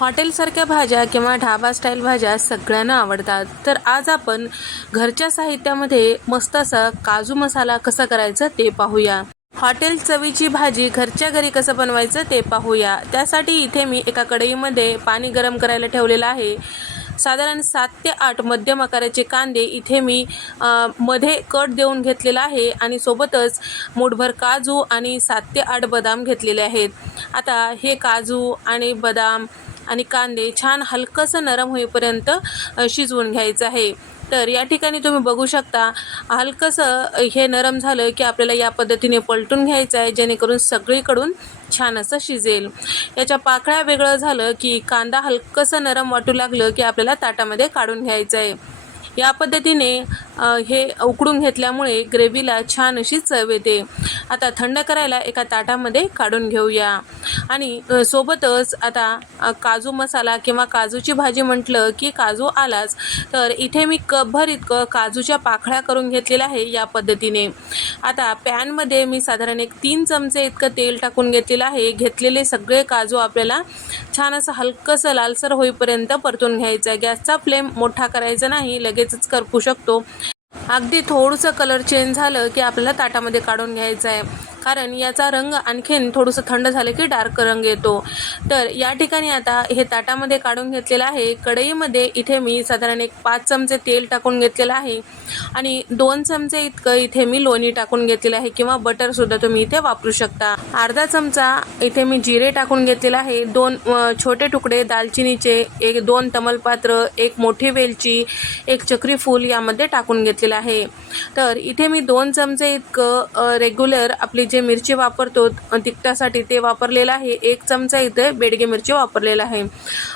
हॉटेलसारख्या भाज्या किंवा ढाबा स्टाईल भाज्या सगळ्यांना आवडतात. तर आज आपण घरच्या साहित्यामध्ये मस्त असा काजू मसाला कसा करायचा ते पाहूया. हॉटेल चवीची भाजी घरच्या घरी कसं बनवायचं ते पाहूया. त्यासाठी इथे मी एका कढईमध्ये पाणी गरम करायला ठेवलेलं आहे. साधारण 7 ते 8 मध्यम आकाराचे कांदे इथे मी मध्ये कट देऊन घेतलेला आहे आणि सोबतच मूठभर काजू आणि 7 ते 8 बदाम घेतलेले आहेत. आता हे काजू आणि बदाम आणि कांदे छान हलकंसं नरम होईपर्यंत शिजवून घ्यायचं आहे. तर या ठिकाणी तुम्ही बघू शकता हलकंसं हे नरम झालं की आपल्याला या पद्धतीने पलटून घ्यायचं आहे, जेणेकरून सगळीकडून छान असं शिजेल. याच्या पाकळ्या वेगळं झालं की कांदा हलकंसं नरम वाटू लागलं की आपल्याला ताटामध्ये काढून घ्यायचं आहे. या पद्धतीने हे उकडून घेतल्यामुळे ग्रेव्हीला छान अशी चव येते. आता थंड करायला एका ताटामध्ये काढून घेऊया. आणि सोबतच आता काजू मसाला किंवा काजूची भाजी म्हटलं की काजू आलाच. तर इथे मी कपभर इतकं काजूच्या पाकळ्या करून घेतलेल्या आहे या पद्धतीने. आता पॅनमध्ये मी साधारण 3 चमचे इतकं तेल टाकून घेतलेलं आहे. घेतलेले सगळे काजू आपल्याला छान असं हलकंसं लालसर होईपर्यंत परतून घ्यायचं आहे. गॅसचा फ्लेम मोठा करायचा नाही, लगेचच करपू शकतो. अगदी थोडंसं कलर चेंज झालं की आपल्याला ताटामध्ये काढून घ्यायचं आहे, कारण याचा रंग आणखीन थोडंसं थंड झालं की डार्क रंग येतो. तर या ठिकाणी आता हे ताटामध्ये काढून घेतलेलं आहे. कढईमध्ये इथे मी साधारण 5 चमचे तेल टाकून घेतलेलं आहे आणि 2 चमचे इतकं इथे मी लोणी टाकून घेतलेलं आहे किंवा बटरसुद्धा तुम्ही इथे वापरू शकता. अर्धा चमचा इथे मी जिरे टाकून घेतलेलं आहे. 2 छोटे तुकडे दालचिनीचे, 2 तमालपत्र, 1 मोठी वेलची, 1 चक्री फूल यामध्ये टाकून घेतलेलं आहे. तर इथे मी 2 चमचे इतकं रेग्युलर आपली जे मिरची वापरतो तिखटासाठी ते वापरलेलं आहे. 1 चमचा इथे बेडगे मिरची वापरलेला आहे.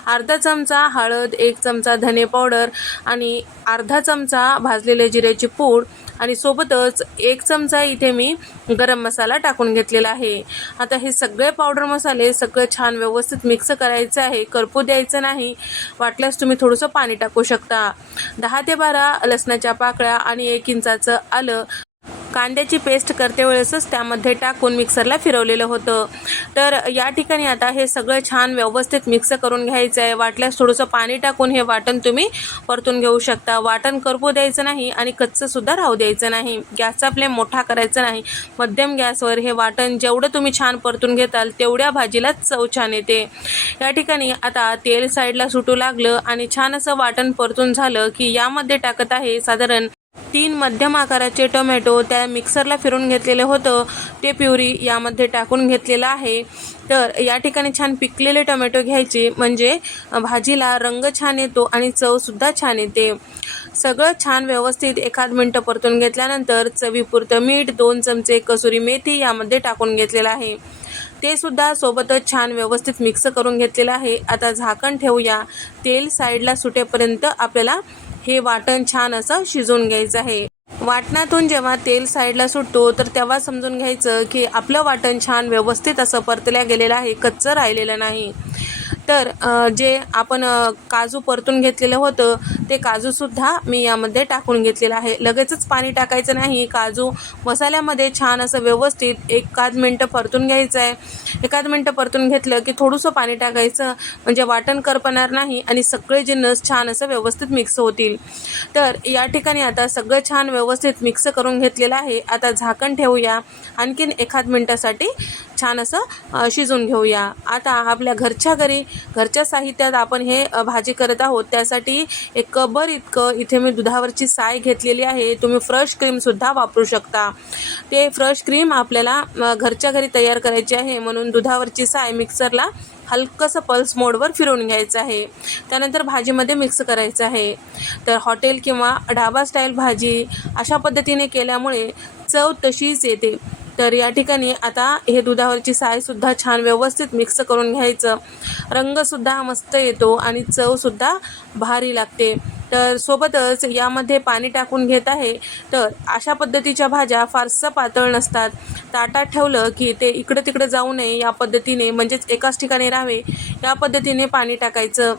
अर्धा चमचा हळद, 1 चमचा धने पावडर आणि अर्धा चमचा भाजलेले जिऱ्याची पूड आणि सोबतच 1 चमचा इथे मी गरम मसाला टाकून घेतलेला आहे. आता हे सगळे पावडर मसाले सगळं छान व्यवस्थित मिक्स करायचं आहे, करपू द्यायचं नाही. वाटल्यास तुम्ही थोडंसं पाणी टाकू शकता. 10 ते 12 लसणाच्या पाकळ्या आणि 1 इंचाचं आलं कांद्याची पेस्ट करते वेळेसच त्यामध्ये टाकून मिक्सरला फिरवलेलं होतं. तर या ठिकाणी आता हे सगळं छान व्यवस्थित मिक्स करून घ्यायचं आहे. वाटल्यास थोडंसं पाणी टाकून हे वाटण तुम्ही परतून घेऊ शकता. वाटण करपू द्यायचं नाही आणि कच्चंसुद्धा राहू द्यायचं नाही. गॅसचा फ्लेम मोठा करायचा नाही, मध्यम गॅसवर हे वाटण जेवढं तुम्ही छान परतून घेताल तेवढ्या भाजीला चव छान येते. या ठिकाणी आता तेल साईडला सुटू लागलं आणि छान असं वाटण परतून झालं की यामध्ये टाकत आहे साधारण 3 मध्यम आकाराचे टोमॅटो. त्या मिक्सरला फिरून घेतलेलं होतं ते प्युरी यामध्ये टाकून घेतलेलं आहे. तर या ठिकाणी छान पिकलेले टोमॅटो घ्यायचे, म्हणजे भाजीला रंग छान येतो आणि चवसुद्धा छान येते. सगळं छान व्यवस्थित 1 मिनिट परतून घेतल्यानंतर चवीपुरतं मीठ, 2 चमचे कसुरी मेथी यामध्ये टाकून घेतलेलं आहे. ते सुद्धा सोबतच छान व्यवस्थित मिक्स करून घेतलेलं आहे. आता झाकण ठेवूया. तेल साईडला सुटेपर्यंत आपल्याला हे वाटण छान असं शिजवून घ्यायचं आहे. वाटणातून जेव्हा तेल साईडला सुटतो तर तेव्हा समजून घ्यायचं की आपलं वाटण छान व्यवस्थित असं परतल्या गेलेलं आहे, कच्चं राहिलेलं नाही. तर जे आपण काजू परतून घेतलेलं होतं ते काजूसुद्धा मी यामध्ये टाकून घेतलेलं आहे. लगेचच पाणी टाकायचं नाही. काजू मसाल्यामध्ये छान असं व्यवस्थित 1 मिनिट परतून घ्यायचं आहे. 1 मिनिट परतून घेतलं की थोडंसं पाणी टाकायचं, म्हणजे वाटण करपणार नाही आणि सगळे जिन्नस छान असं व्यवस्थित मिक्स होतील. तर या ठिकाणी आता सगळं छान व्यवस्थित मिक्स करून घेतलेलं आहे. आता झाकण ठेवूया. आणखीन 1 मिनिटासाठी छान असं शिजून घेऊया. आता आपल्या घरच्या घरी घरच्या साहित्यात आपण हे भाजी करत आहोत. त्यासाठी 1 कपभर इतकं इथे मी दुधावरची साय घेतलेली आहे. तुम्ही फ्रेश क्रीमसुद्धा वापरू शकता. ते फ्रेश क्रीम आपल्याला घरच्या घरी तयार करायची आहे, म्हणून दुधावरची साय मिक्सरला हलकंसं पल्स मोडवर फिरवून घ्यायचं आहे. त्यानंतर भाजीमध्ये मिक्स करायचं आहे. तर हॉटेल किंवा ढाबा स्टाईल भाजी अशा पद्धतीने केल्यामुळे चव तशीच येते. तर या ठिकाणी आता हे दुधावरची सायसुद्धा छान व्यवस्थित मिक्स करून घ्यायचं. रंगसुद्धा मस्त येतो आणि चवसुद्धा भारी लागते. तर सोबतच यामध्ये पाणी टाकून घेत आहे. तर अशा पद्धतीच्या भाज्या फारसं पातळ नसतात. ताटात ठेवलं की ते इकडं तिकडं जाऊ नये या पद्धतीने, म्हणजेच एकाच ठिकाणी राहावे या पद्धतीने पाणी टाकायचं.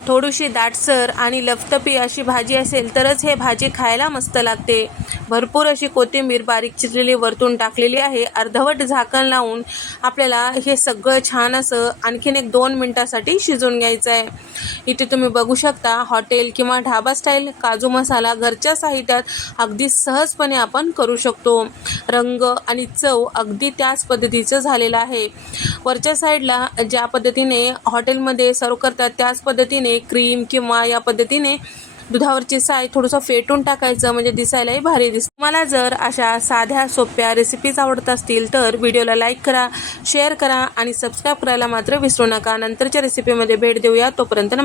थोडीशी दाटसर आणि लफतपी अशी भाजी असेल तरच हे भाजी खायला मस्त लागते. भरपूर अशी कोथिंबीर बारीक चिरलेली वरतून टाकलेली आहे. अर्धवट झाकण लावून आपल्याला हे सगळं छान असं आणखीन एक 2 मिनिटासाठी शिजवून घ्यायचं आहे. इथे तुम्ही बघू शकता हॉटेल किंवा ढाबा स्टाईल काजू मसाला घरच्या साहित्यात अगदी सहजपणे आपण करू शकतो. रंग आणि चव अगदी त्याच पद्धतीचं झालेलं आहे. वरच्या साईडला ज्या पद्धतीने हॉटेलमध्ये सर्व करतात त्याच पद्धतीने क्रीम किंवा या पद्धतीने दुधावरची साय थोडंसं फेटून टाकायचं, म्हणजे दिसायलाही भारी दिसतं. तुम्हाला जर अशा साध्या सोप्या रेसिपीज आवडत असतील तर व्हिडिओला लाईक करा, शेअर करा आणि सबस्क्राईब करायला मात्र विसरू नका. नंतरच्या रेसिपीमध्ये भेट देऊया. तोपर्यंत नमस्कार.